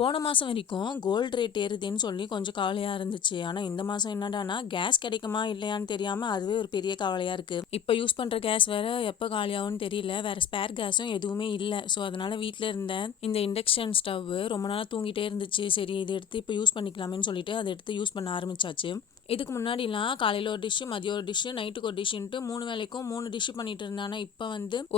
போன மாதம் வரைக்கும் கோல்டு ரேட் ஏறுதுன்னு சொல்லி கொஞ்சம் கவலையாக இருந்துச்சு. ஆனால் இந்த மாதம் என்னடானா கேஸ் கிடைக்குமா இல்லையான்னு தெரியாமல் அதுவே ஒரு பெரிய கவலையாக இருக்குது. இப்போ யூஸ் பண்ணுற கேஸ் வேறு எப்போ காலியாகும்னு தெரியல. வேறு ஸ்பேர் கேஸும் எதுவுமே இல்லை. ஸோ அதனால் வீட்டில் இருந்த இந்த இண்டக்ஷன் ஸ்டவ் ரொம்ப நாளாக தூங்கிட்டே இருந்துச்சு. சரி இதை எடுத்து இப்போ யூஸ் பண்ணிக்கலாமேன்னு சொல்லிட்டு அதை எடுத்து யூஸ் பண்ண ஆரம்பிச்சாச்சு. இதுக்கு முன்னாடிலாம் காலையில் ஒரு டிஷ்ஷு, மதியம் ஒரு டிஷ்ஷு, நைட்டுக்கு ஒரு டிஷ்ஷுன்ட்டு 3 வேளைக்கும் 3 டிஷ்ஷு பண்ணிட்டு இருந்தானா இப்போ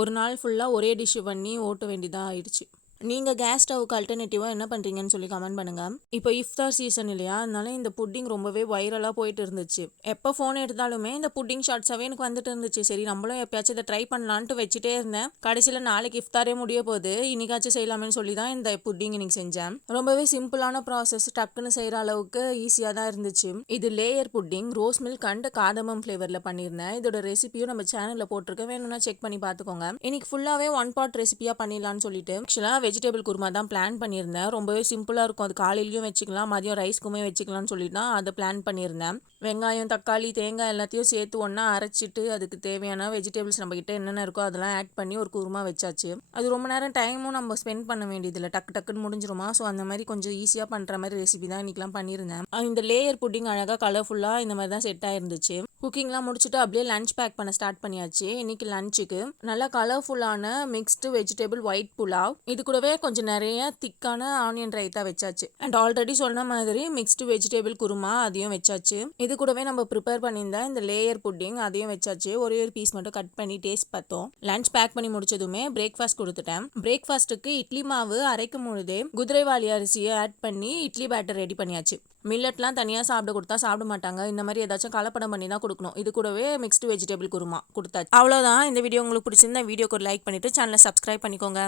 ஒரு நாள் ஃபுல்லாக ஒரே டிஷ்ஷு பண்ணி ஓட்ட வேண்டியதாக ஆயிடுச்சு. நீங்கள் கேஸ் ஸ்டவ்வுக்கு அல்டர்னேட்டிவாக என்ன பண்ணுறீங்கன்னு சொல்லி கமெண்ட் பண்ணுங்கள். இப்போ இஃப்தார் சீசன் இல்லையா, அதனால இந்த புட்டிங் ரொம்பவே வைரலாக போயிட்டு இருந்துச்சு. எப்போ ஃபோன் எடுத்தாலுமே இந்த புட்டிங் ஷார்ட்ஸாகவே எனக்கு வந்துட்டு இருந்துச்சு. சரி நம்மளும் எப்பயாச்சும் இதை ட்ரை பண்ணலான்ட்டு வச்சுட்டே இருந்தேன். கடைசியில் நாளைக்கு இஃப்தாரே முடிய போகுது, இன்னைக்காச்சும் செய்யலாமேன்னு சொல்லி தான் இந்த புட்டிங் இன்னைக்கு செஞ்சேன். ரொம்பவே சிம்பிளான ப்ராசஸ், டக்குன்னு செய்கிற அளவுக்கு ஈஸியாக தான் இருந்துச்சு. இது layer pudding, rose milk and cardamom ஃப்ளேவரில் பண்ணியிருந்தேன். இதோட ரெசிபியும் நம்ம சேனலில் போட்டிருக்கேன், வேணும்னா செக் பண்ணி பார்த்துக்கோங்க. இன்னைக்கு ஃபுல்லாகவே 1 part ரெசிபியாக பண்ணிடலான்னு சொல்லிட்டு ஆக்சுவலாக வெஜிடபிள் குருமா தான் பிளான் பண்ணியிருந்தேன். ரொம்பவே சிம்பிளாக இருக்கும். அது காலையிலையும் வச்சுக்கலாம், மதியம் ரைஸ்க்குமே வச்சுக்கலாம்னு சொல்லிட்டு தான் அதை பிளான் பண்ணியிருந்தேன். வெங்காயம், தக்காளி, தேங்காய் எல்லாத்தையும் சேர்த்து ஒன்றா அரைச்சிட்டு அதுக்கு தேவையான வெஜிடபிள்ஸ் நம்மக்கிட்ட என்னென்ன இருக்கோ அதெல்லாம் ஆட் பண்ணி ஒரு குருமா வச்சாச்சு. அது ரொம்ப நேரம் டைமும் நம்ம ஸ்பெண்ட் பண்ண வேண்டியதில்லை, டக்கு டக்குன்னு முடிஞ்சிருமா. ஸோ அந்த மாதிரி கொஞ்சம் ஈஸியாக பண்ணுற மாதிரி ரெசிபி தான் இன்றைக்கெலாம் பண்ணியிருந்தேன். இந்த லேயர் புட்டிங் அழகாக கலர்ஃபுல்லாக இந்த மாதிரி தான் செட் ஆயிருந்துச்சு. குக்கிங்லாம் முடிச்சுட்டு அப்படியே லஞ்ச் பேக் பண்ண ஸ்டார்ட் பண்ணியாச்சு. இன்னைக்கு லஞ்சுக்கு நல்லா கலர்ஃபுல்லான மிக்ஸ்டு வெஜிடபிள் ஒயிட் புலாவ், இது கூடவே கொஞ்சம் நிறைய திக்கான ஆனியன் ரைத்தா வச்சாச்சு. அண்ட் ஆல்ரெடி சொன்ன மாதிரி மிக்ஸ்டு வெஜிடபிள் குருமா அதையும் வச்சாச்சு. இது கூடவே நம்ம ப்ரிப்பேர் பண்ணியிருந்த இந்த லேயர் புட்டிங் அதையும் வச்சாச்சு. ஒரே ஒரு பீஸ் மட்டும் கட் பண்ணி டேஸ்ட் பார்த்தோம். லஞ்ச் பேக் பண்ணி முடிச்சதுமே பிரேக்ஃபாஸ்ட் கொடுத்துட்டேன். பிரேக்ஃபாஸ்ட்டுக்கு இட்லி மாவு அரைக்கும் பொழுதே குதிரைவாலி அரிசியை ஆட் பண்ணி இட்லி பேட்டர் ரெடி பண்ணியாச்சு. மில்லட்லாம் தனியாக சாப்பிட கொடுத்தா சாப்பிட மாட்டாங்க, இந்த மாதிரி ஏதாச்சும் கலப்படம் பண்ணி தான் கொடுக்கணும். இது கூடவே மிக்ஸ்டு வெஜிடபிள் குருமா கொடுத்தாச்சு. அவ்வளோதான். இந்த வீடியோ உங்களுக்கு பிடிச்சிருந்தா வீடியோக்கு ஒரு லைக் பண்ணிட்டு சேனலை சப்ஸ்கிரைப் பண்ணிக்கோங்க.